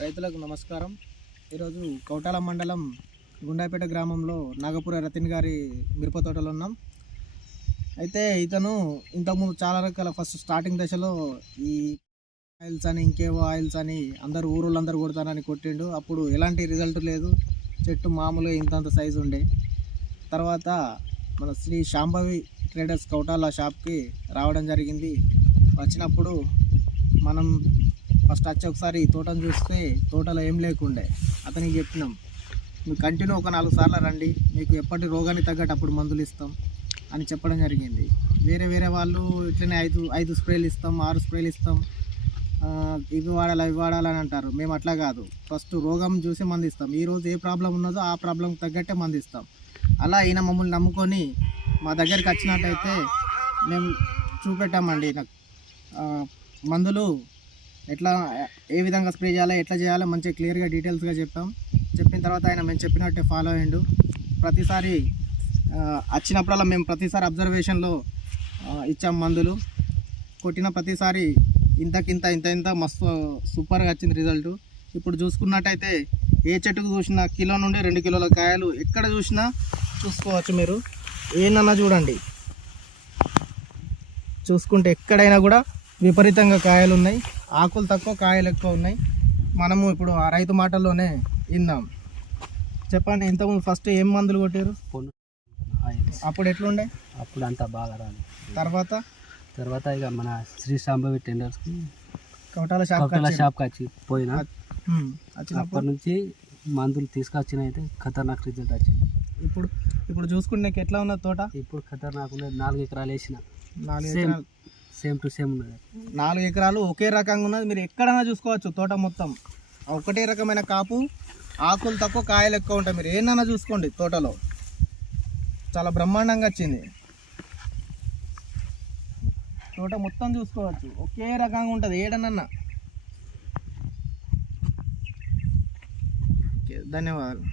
రైతులకు నమస్కారం. ఈరోజు కౌటాల మండలం గుండాపేట గ్రామంలో నాగపుర రతిన్ గారి మిరప తోటలో ఉన్నాం. అయితే ఇతను ఇంతకుముందు చాలా రకాల ఫస్ట్ స్టార్టింగ్ దశలో ఈ ఆయిల్స్ అని ఇంకేవో ఆయిల్స్ అని అందరు ఊరోళ్ళందరూ కొడతానని కొట్టిండు. అప్పుడు ఎలాంటి రిజల్ట్ లేదు. చెట్టు మామూలుగా ఇంతంత సైజు ఉండే. తర్వాత మన శ్రీ శాంభవి ట్రేడర్స్ కౌటాల షాప్కి రావడం జరిగింది. వచ్చినప్పుడు మనం ఫస్ట్ వచ్చి ఒకసారి ఈ తోటను చూస్తే తోటలో ఏం లేకుండే. అతనికి చెప్పినాం మీరు కంటిన్యూ ఒక నాలుగు సార్లు రండి మీకు ఎప్పటి రోగానికి తగ్గట్టు అప్పుడు మందులు ఇస్తాం అని చెప్పడం జరిగింది. వేరే వేరే వాళ్ళు ఇట్లనే ఐదు ఐదు స్ప్రేలు ఇస్తాం ఆరు స్ప్రేలు ఇస్తాం. ఇవి వాడాలి అవి వాడాలి అని అంటారు. మేము అట్లా కాదు. ఫస్ట్ రోగం చూసి మందిస్తాం ఈరోజు రోజు ఏ ప్రాబ్లం ఉన్నదో ఆ ప్రాబ్లం తగ్గట్టే మందిస్తాం అలా ఈయన మమ్మల్ని నమ్ముకొని మా దగ్గరికి వచ్చినట్టయితే మేము చూపెట్టామండి మందులు ఎట్లా ఏ విధంగా స్ప్రే చేయాలో ఎట్లా చేయాలో మంచిగా క్లియర్గా డీటెయిల్స్గా చెప్పాం. చెప్పిన తర్వాత ఆయన మేము చెప్పినట్టే ఫాలో అయ్యిండు. ప్రతిసారి వచ్చినప్పుడల్లా మేము ప్రతిసారి అబ్జర్వేషన్లో ఇచ్చాం మందులు. కొట్టిన ప్రతిసారి ఇంతకింత ఇంత ఇంత మస్తు సూపర్గా వచ్చింది రిజల్ట్. ఇప్పుడు చూసుకున్నట్టయితే ఏ చెట్టుకు చూసినా కిలో నుండి రెండు కిలోల కాయలు ఎక్కడ చూసినా చూసుకోవచ్చు మీరు. ఏనన్నా చూడండి. చూసుకుంటే ఎక్కడైనా కూడా విపరీతంగా కాయలు ఉన్నాయి ఆకులు తక్కువ కాయలు ఎక్కువ ఉన్నాయి. మనము ఇప్పుడు ఆ రైతు మాటల్లోనే విందాం. చెప్పండి ఇంతకుముందు ఫస్ట్ ఏం మందులు కొట్టారు అప్పుడు ఎట్లుండే? అప్పుడు అంతా బాగా రాదు తర్వాత? తర్వాత ఇక మన శ్రీ సాంబవి టెండర్స్కి కవటాల షాప్ కౌటల షాప్కి వచ్చి పోయినా. అప్పటి నుంచి మందులు తీసుకొచ్చిన అయితే ఖతర్నాక్ రిజల్ట్ వచ్చింది. ఇప్పుడు ఇప్పుడు చూసుకుంటే ఎట్లా ఉన్నది తోట? ఇప్పుడు ఖతర్నాక్ ఉన్నది నాలుగు ఎకరాలు వేసిన. నాలుగు. ఎకరాలు. సేమ్ టు సేమ్ ఉన్నది. నాలుగు ఎకరాలు ఒకే రకంగా ఉన్నది. మీరు ఎక్కడైనా చూసుకోవచ్చు తోట మొత్తం. ఒకటే రకమైన కాపు ఆకులు తక్కువ కాయలు ఎక్కువ ఉంటాయి. మీరు ఏదైనా చూసుకోండి తోటలో. చాలా బ్రహ్మాండంగా వచ్చింది. తోట మొత్తం చూసుకోవచ్చు. ఒకే రకంగా ఉంటుంది. ఏడనన్నా. ఓకే ధన్యవాదాలు.